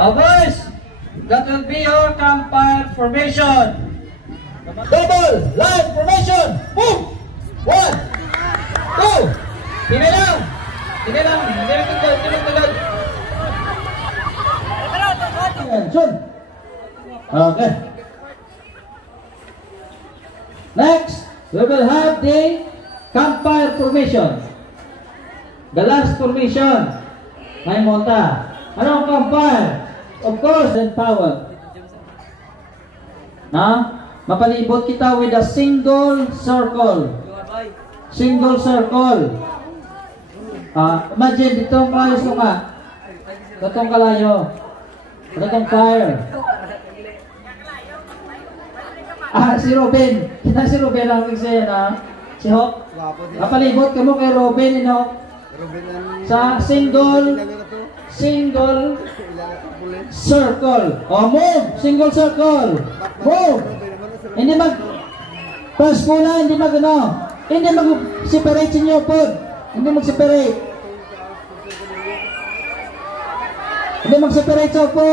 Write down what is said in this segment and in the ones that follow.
Boys, that will be your campfire formation. Double line formation. Move. 1, 2. Hindi lang. Very good. Shoot. Okay. Next, we will have the campfire formation. The last formation. May monta. Ano ang campfire? Of course, and power. Na? Mapalibot kita with a single circle. Single circle. Imagine, ditong kalayo nga. Ditong kalayo. Ditong fire. Si Robin. Kita si Robin ang kasi na. Si Hawk. Mapalibot ka mo kay Robin, sa single circle. Move. Single circle. Move. Hindi press muna, hindi mag-separate sinyo po. Hindi mag-separate. Hindi mag-separate sa po.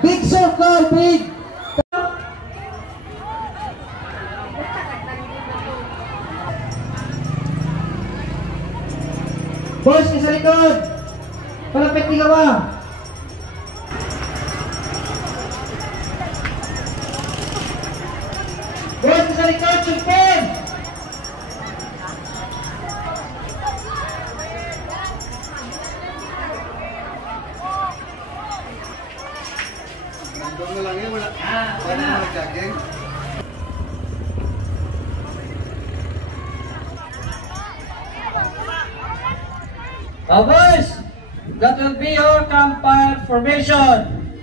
Big circle, big. Boys, sa likod. Palapit ni gawa. Boys, sa likod, sugpin. Boys, that will be your campfire formation.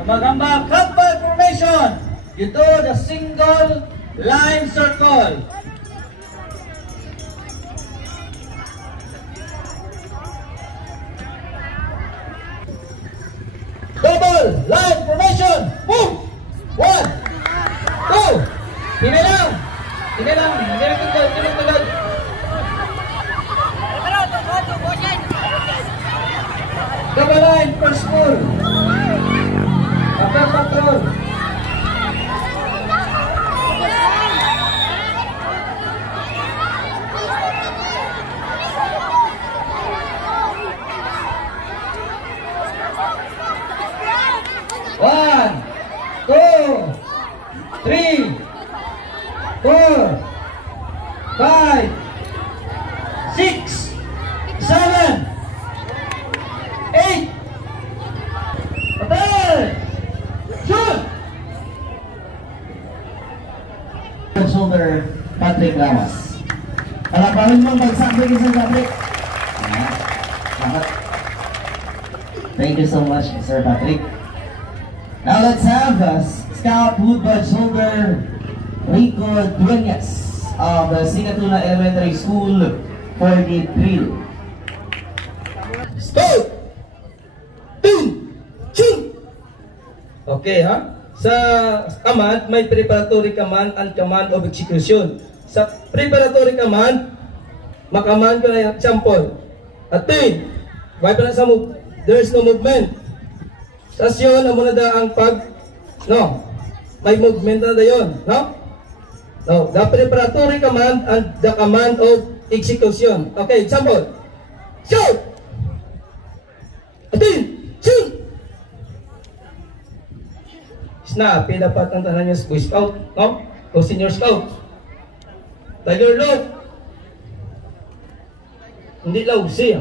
Magamba campfire formation. You do the single line circle. Double line formation. Move. 1, 2. Hindi lang. Very good. Double line, first full. Upper patrol. One, 2, 3, 4, 5, 6, 7, 8. Patay! Shoot! Shoulder, Patrick Lamas. Palaparin mo magsabik isang Patrick. Thank you so much, Sir Patrick. Now let's have Scout Woodbud Shoulder Rico Dueñas of Sinatuna Elementary School for the drill. Stop! Shoot! Okay, ha? Sa command, may preparatory command and command of execution. Sa preparatory command, makaman ko na yung example. Atin, why pa na sa move? There is no movement. Sa yun, amo na da ang may movement na da yun, no? No, the preparatory command and the command of execution. Okay, example. Shoot! Atin! Shoot! Snappy dapat ang tanan niya sa Boy Scout, no? O Senior Scout. Tiger Look. Hindi lang siya.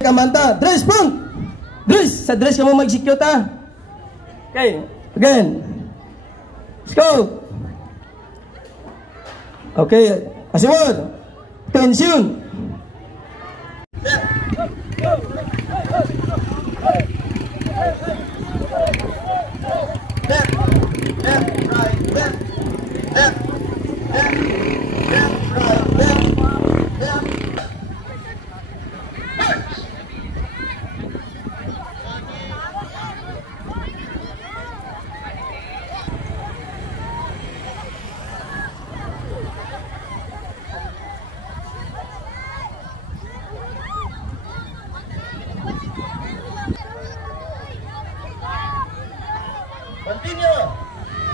Kamanta, dress front! Dress! Sa dress ka mo mag-execute, ha? Okay, again. Scout! Okay, asiwad! Tension! Left, right, left, right, left. Continue.